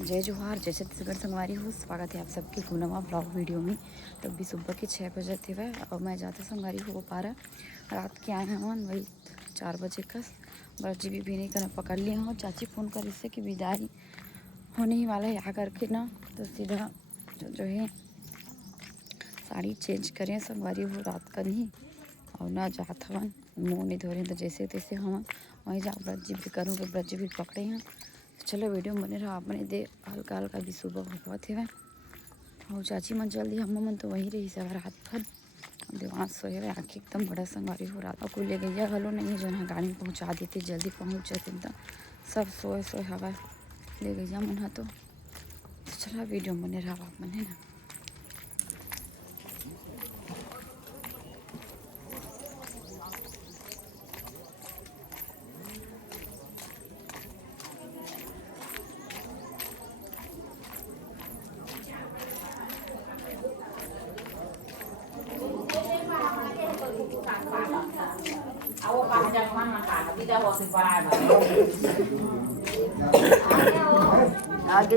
जय जोहार, जय छत्तीसगढ़ संगवारी हो। स्वागत है आप सबके गुनवा ब्लॉग वीडियो में। तो अभी सुबह के 6 बजे थे वह और मैं जाते संगवारी हो पा रहा रात के आए हैं वही 4 बजे का। ब्रज भी नहीं करना पकड़ लिए हो। चाची फ़ोन कर इससे कि विदाई होने ही वाला है यहाँ करके ना, तो सीधा जो है साड़ी चेंज करें संगवारी हो रात का नहीं और ना जात हवन मुँह नहीं धो रहे तो जैसे तैसे हम वहीं जा ब्रज भी करूँगे। ब्रज भी पकड़े हैं। चलो वीडियो में बने रहा। आपने दे हल्का हल्का भी सुबह हुआ थे वह और चाची मन जल्दी हम मन तो वहीं रही सर रात भर देवास सोए हुए आँखें एकदम बड़ा संगवारी हो रहा था। कोई ले गैया घलो नहीं है जो है गाड़ी में पहुँचा देती जल्दी पहुँच जाते तो सब सोए सोए हवा ले गैया मन तो चला वीडियो में बने रहा आप मन है ना। आगे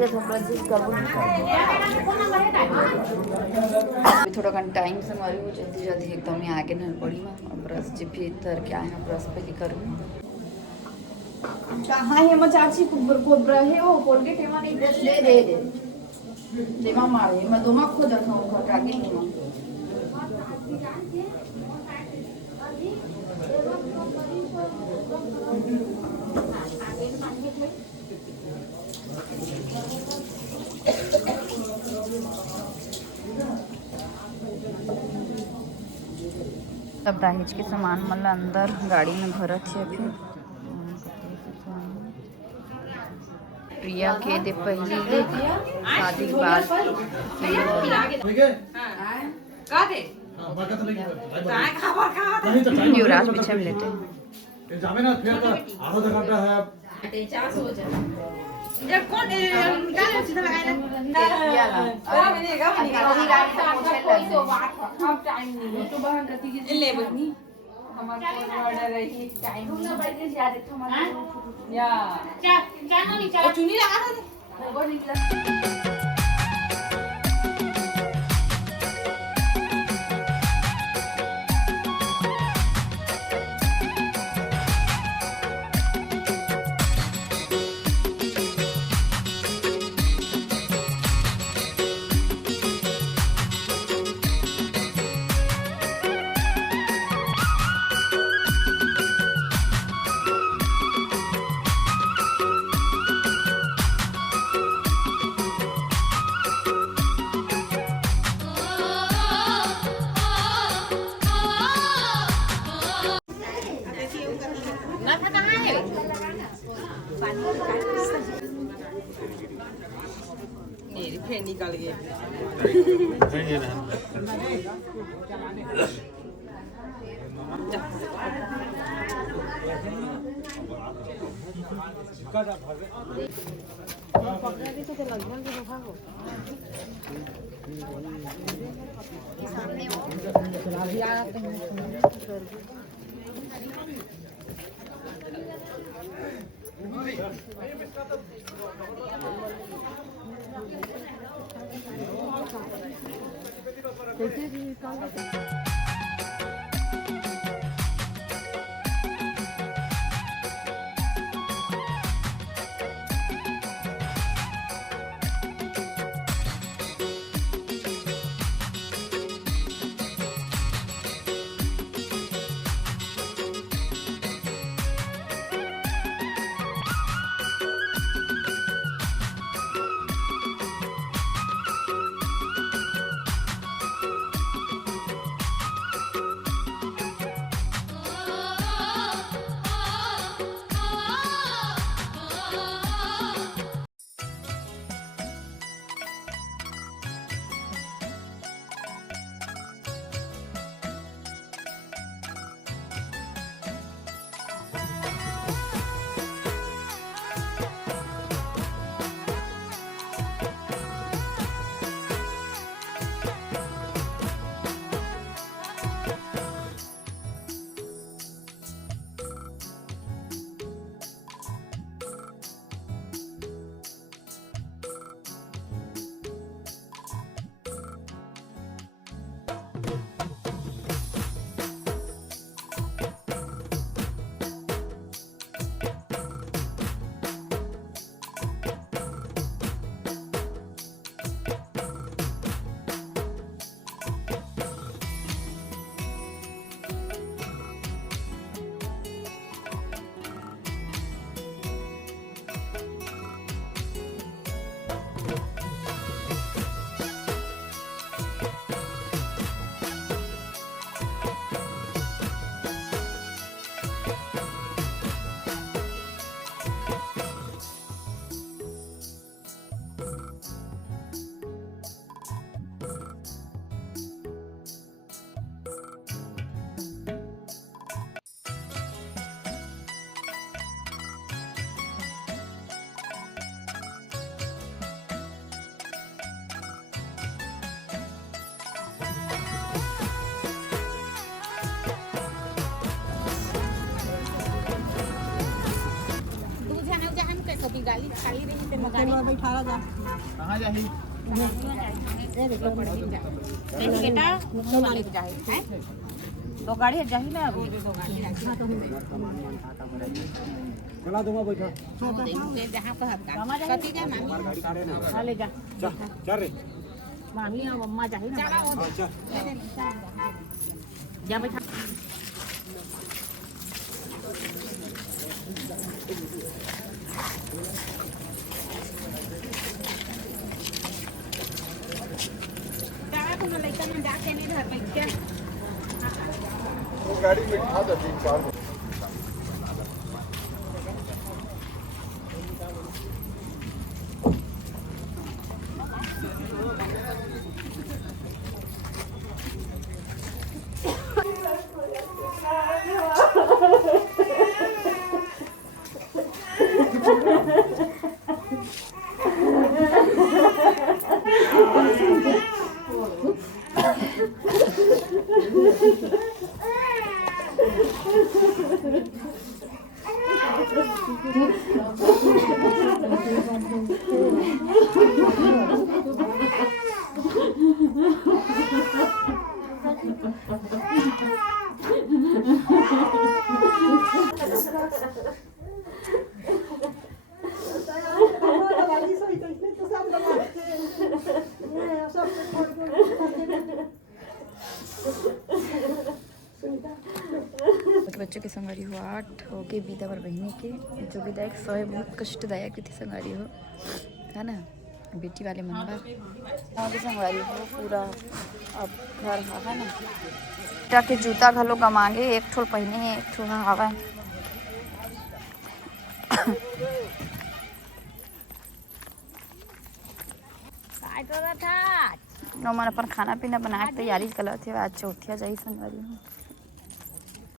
थोड़ा टाइम से हमारी वो जल्दी जल्दी एकदम ही आगे न पड़ी मैं ब्रश जी भी तर के आए हैं ब्रश पे ही करूँ कहाँ है मैं चाची को ब्रहे हो कोलगेट है नहीं ब्रश दे दे दे देवा मारे मैं दोमा खुद रखूँ घर आगे नहीं तब दहेज के सामान मतलब अंदर गाड़ी में भरत है। फिर प्रिया के दे पहली शादी के बाद युवराज पीछे में लेते फिर निकल गए कभी गाली खाली रही ते मगाड़ी बैठा जा कहां जाही बेटा मालिक जाही है दो गाड़ी जाही ना अभी दो गाड़ी चला दूंगा बैठा दे जहां पर कति जा मामी ले जा चल रे मामी और मम्मा जाही ना जा बैठा वो गाड़ी में खा दे 3-4 बच्चों की संगारी हो 8 हो के विदा और बहनी के जो विदायक सौ बहुत कष्टदायक थी संगारी हो है ना बेटी वाले मंडा की संगारी हो पूरा अब घर है ना बेटा के जूता घलो गमागे एक ठो पहने एक ठो हवा मन अपन खाना पीना बना के तैयारी कर आज चौथिया जाई संगारी हो